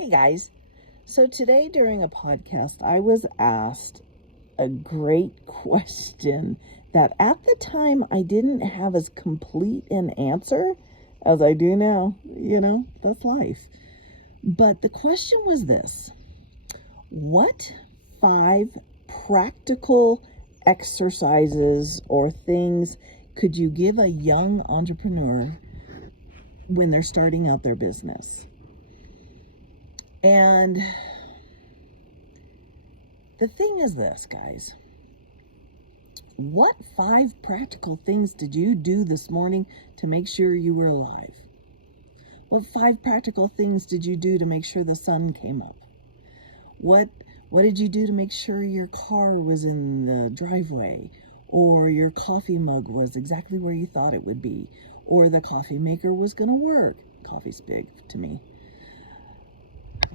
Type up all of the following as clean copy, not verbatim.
Hey guys. So today during a podcast, I was asked a great question that at the time I didn't have as complete an answer as I do now. That's life. But the question was this: what 5 practical exercises or things could you give a young entrepreneur when they're starting out their business? And the thing is this, guys. What 5 practical things did you do this morning to make sure you were alive? What 5 practical things did you do to make sure the sun came up? What did you do to make sure your car was in the driveway, or your coffee mug was exactly where you thought it would be, or the coffee maker was going to work? Coffee's big to me.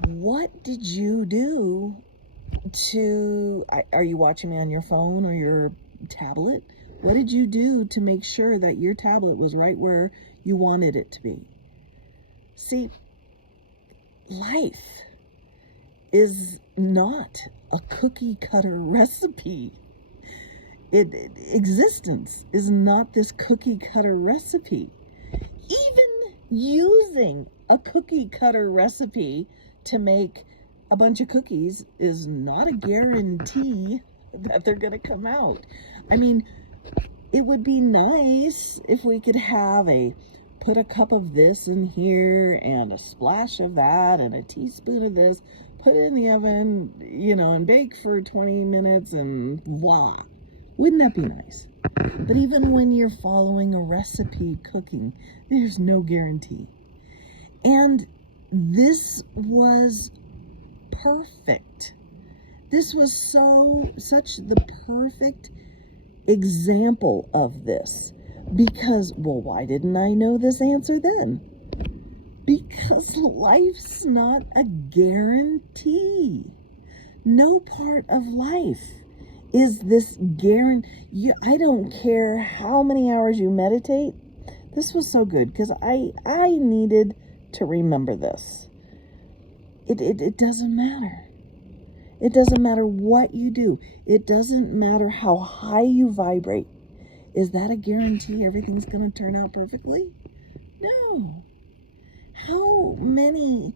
What did you do are you watching me on your phone or your tablet? What did you do to make sure that your tablet was right where you wanted it to be? See, life is not a cookie cutter recipe. Existence is not this cookie cutter recipe. Even using a cookie cutter recipe to make a bunch of cookies is not a guarantee that they're going to come out. I mean, it would be nice if we could have put a cup of this in here and a splash of that and a teaspoon of this, put it in the oven, and bake for 20 minutes and voila. Wouldn't that be nice? But even when you're following a recipe cooking, there's no guarantee. And this was perfect. This was such the perfect example of this. Because, why didn't I know this answer then? Because life's not a guarantee. No part of life is this guarantee. I don't care how many hours you meditate. This was so good because I needed to remember this. It doesn't matter. It doesn't matter what you do. It doesn't matter how high you vibrate. Is that a guarantee everything's going to turn out perfectly? No. How many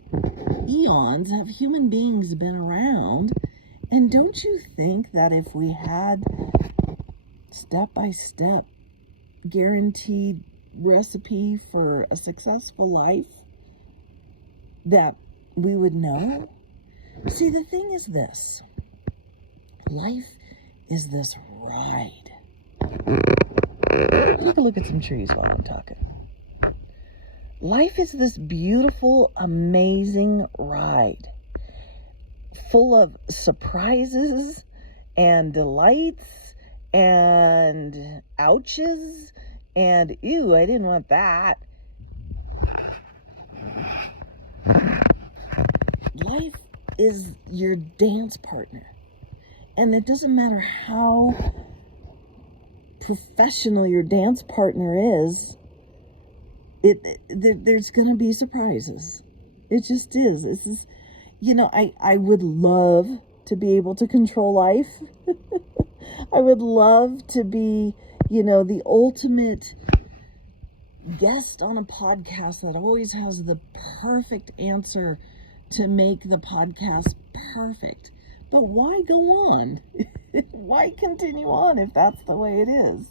eons have human beings been around? And don't you think that if we had step-by-step guaranteed recipe for a successful life, that we would know? See, the thing is this. Life is this ride. Take a look at some trees while I'm talking. Life is this beautiful, amazing ride, full of surprises and delights and ouches and ew, I didn't want that. Life is your dance partner. And it doesn't matter how professional your dance partner is, there's going to be surprises. It just is. This is, I would love to be able to control life. I would love to be, the ultimate guest on a podcast that always has the perfect answer to make the podcast perfect. But why go on? Why continue on if that's the way it is?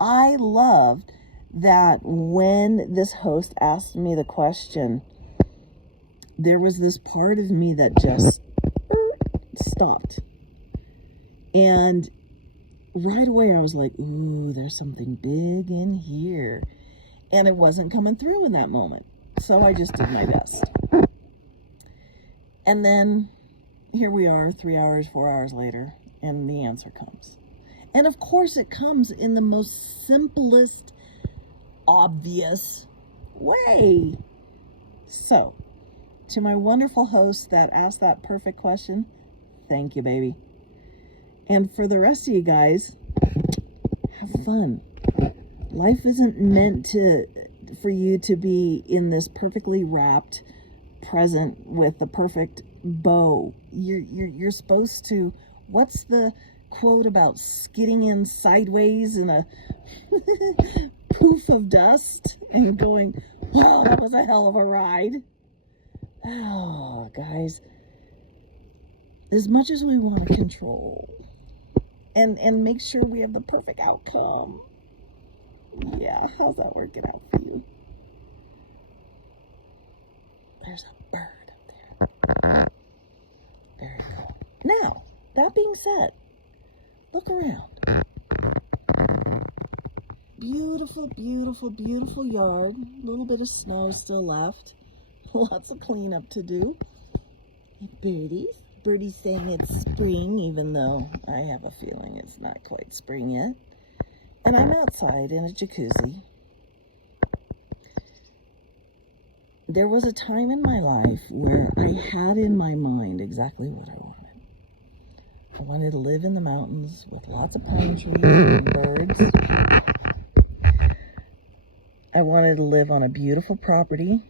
I loved that when this host asked me the question, there was this part of me that just stopped. And right away I was like, ooh, there's something big in here. And it wasn't coming through in that moment. So I just did my best. And then here we are 3 hours, 4 hours later, and the answer comes. And of course it comes in the most simplest, obvious way. So, to my wonderful host that asked that perfect question, thank you, baby. And for the rest of you guys, have fun. Life isn't meant for you to be in this perfectly wrapped present with the perfect bow. You're supposed to, what's the quote about skidding in sideways in a poof of dust and going, wow, that was a hell of a ride. Oh, guys, as much as we want to control and make sure we have the perfect outcome, yeah, how's that working out for you? There's a bird up there. Very cool. Now, that being said, look around. Beautiful, beautiful, beautiful yard. A little bit of snow still left. Lots of cleanup to do. Birdies. Birdie's saying it's spring, even though I have a feeling it's not quite spring yet. And I'm outside in a jacuzzi. There was a time in my life where I had in my mind exactly what I wanted. I wanted to live in the mountains with lots of pine trees and birds. I wanted to live on a beautiful property.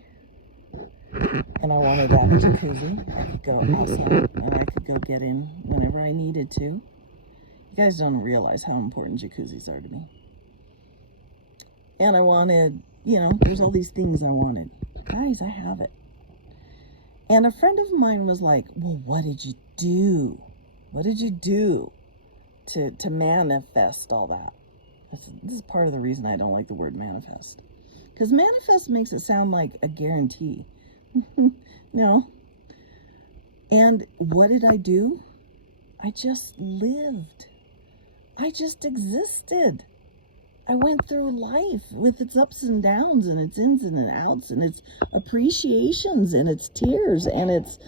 And I wanted to have a jacuzzi. I could go outside and I could go get in whenever I needed to. You guys don't realize how important jacuzzis are to me. And I wanted, there's all these things I wanted. Guys, I have it. And a friend of mine was like, well, what did you do? What did you do to manifest all that? This is part of the reason I don't like the word manifest. Because manifest makes it sound like a guarantee. No. And what did I do? I just lived. I just existed. I went through life with its ups and downs and its ins and outs and its appreciations and its tears and its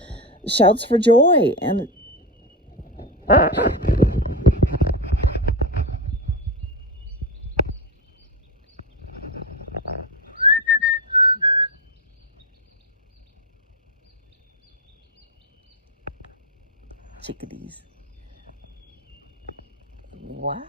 shouts for joy and chickadees. Wow.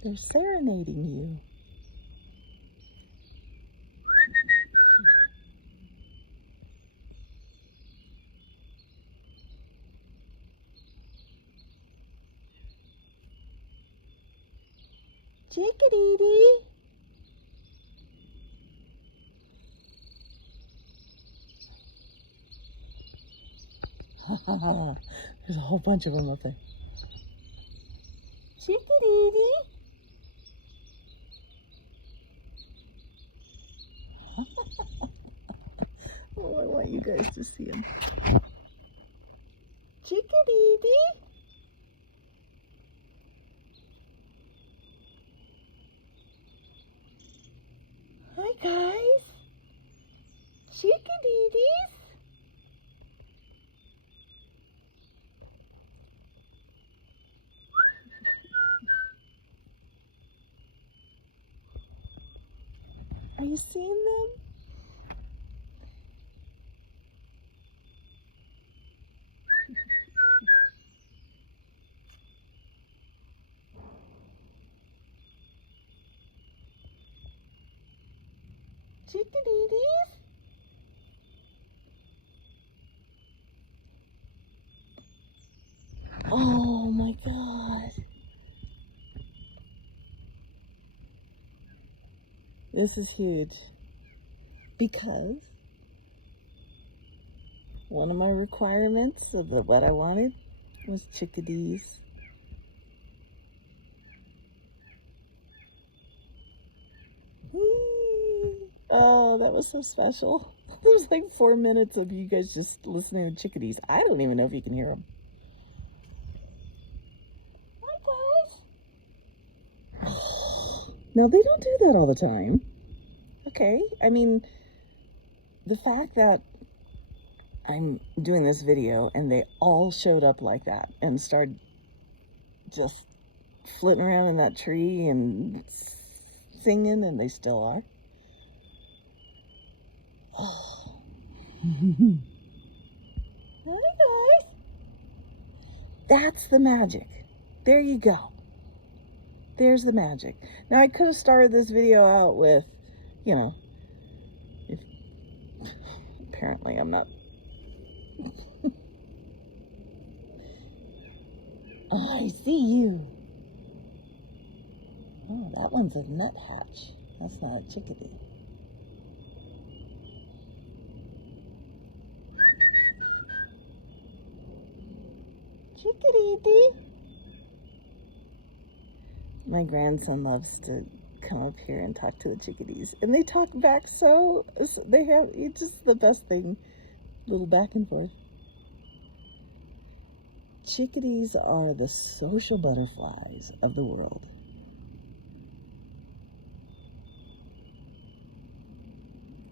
They're serenading you. Chickadee. There's a whole bunch of them up there. Chickadee. Oh, I want you guys to see him. Chickadee. Hi, guys. Chickadees. Are you seeing them? Chickadees. Oh my God. This is huge. Because one of my requirements of what I wanted was chickadees. Whee! Oh, that was so special. There's like 4 minutes of you guys just listening to chickadees. I don't even know if you can hear them. Hi, guys. Now, they don't do that all the time. Okay? I mean, the fact that I'm doing this video and they all showed up like that and started just flitting around in that tree and singing, and they still are. Oh. Hi, guys. That's the magic. There you go. There's the magic. Now, I could have started this video out with, you know, if, apparently I'm not. I see you. Oh, that one's a nuthatch. That's not a chickadee. Chickadee. My grandson loves to come up here and talk to the chickadees, and they talk back they have, it's just the best thing, little back and forth. Chickadees are the social butterflies of the world.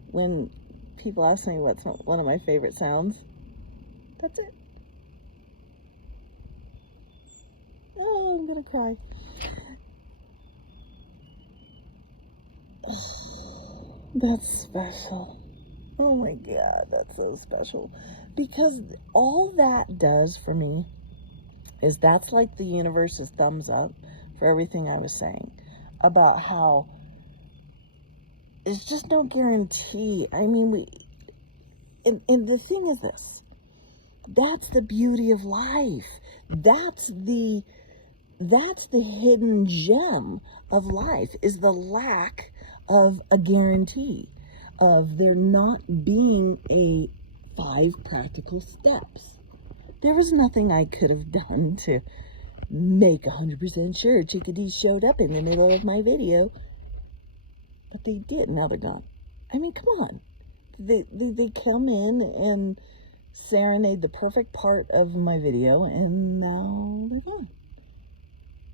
When people ask me what's one of my favorite sounds, that's it. Oh, I'm gonna cry. Oh, that's special. Oh my God, that's so special. Because all that does for me is that's like the universe's thumbs up for everything I was saying about how it's just no guarantee. I mean, and the thing is this, that's the beauty of life. That's the hidden gem of life, is the lack of a guarantee, of there not being 5 practical steps. There was nothing I could have done to make 100% sure chickadees showed up in the middle of my video, but they did. Now they're gone. I mean, come on. They come in and serenade the perfect part of my video, and now they're gone.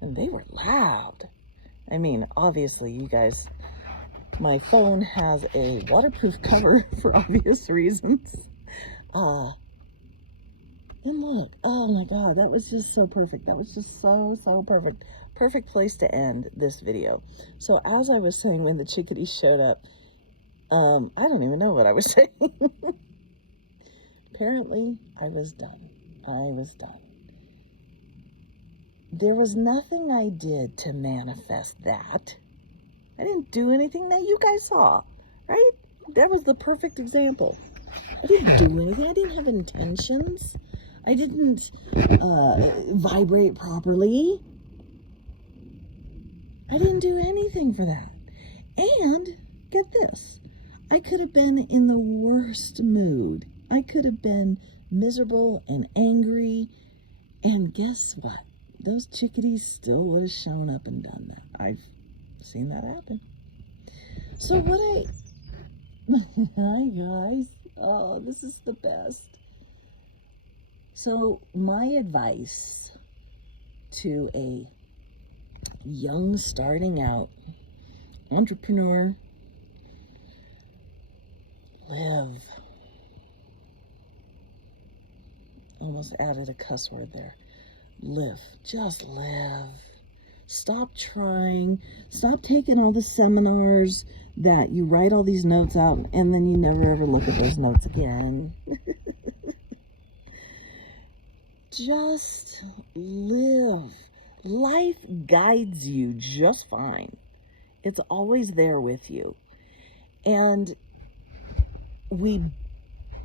And they were loud. I mean, obviously, you guys, my phone has a waterproof cover for obvious reasons. And look, oh my God, that was just so perfect. That was just so perfect. Perfect place to end this video. So as I was saying, when the chickadees showed up, I don't even know what I was saying. Apparently, I was done. There was nothing I did to manifest that. I didn't do anything that you guys saw, right? That was the perfect example. I didn't do anything. I didn't have intentions. I didn't vibrate properly. I didn't do anything for that. And get this, I could have been in the worst mood. I could have been miserable and angry. And guess what? Those chickadees still would have shown up and done that. I've seen that happen. So hi guys. Oh, this is the best. So my advice to a young starting out entrepreneur: live. Almost added a cuss word there. Live. Just live. Stop trying. Stop taking all the seminars that you write all these notes out and then you never ever look at those notes again. Just live. Life guides you just fine. It's always there with you. And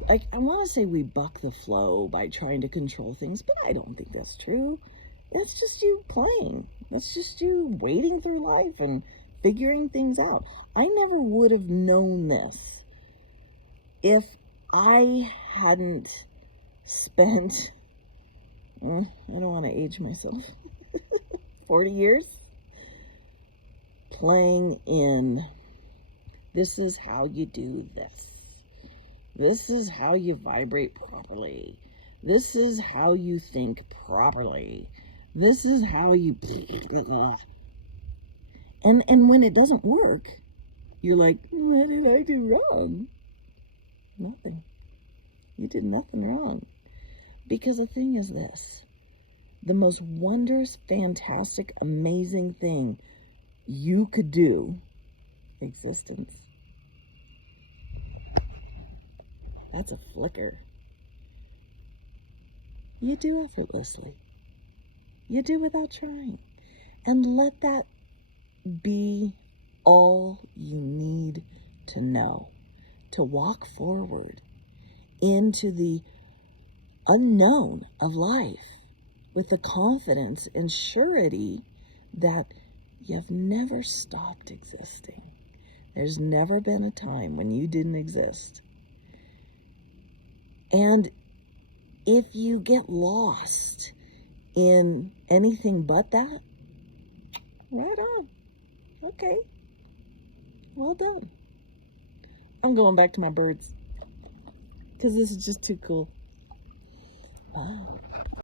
I want to say we buck the flow by trying to control things, but I don't think that's true. That's just you playing. That's just you wading through life and figuring things out. I never would have known this if I hadn't spent, I don't want to age myself, 40 years playing in, this is how you do this. This is how you vibrate properly. This is how you think properly. This is how you... And when it doesn't work, you're like, what did I do wrong? Nothing. You did nothing wrong. Because the thing is this, the most wondrous, fantastic, amazing thing you could do, existence, that's a flicker. You do effortlessly. You do without trying. And let that be all you need to know to walk forward into the unknown of life with the confidence and surety that you've never stopped existing. There's never been a time when you didn't exist. And if you get lost in anything but that, right on. Okay. Well done. I'm going back to my birds because this is just too cool. Wow.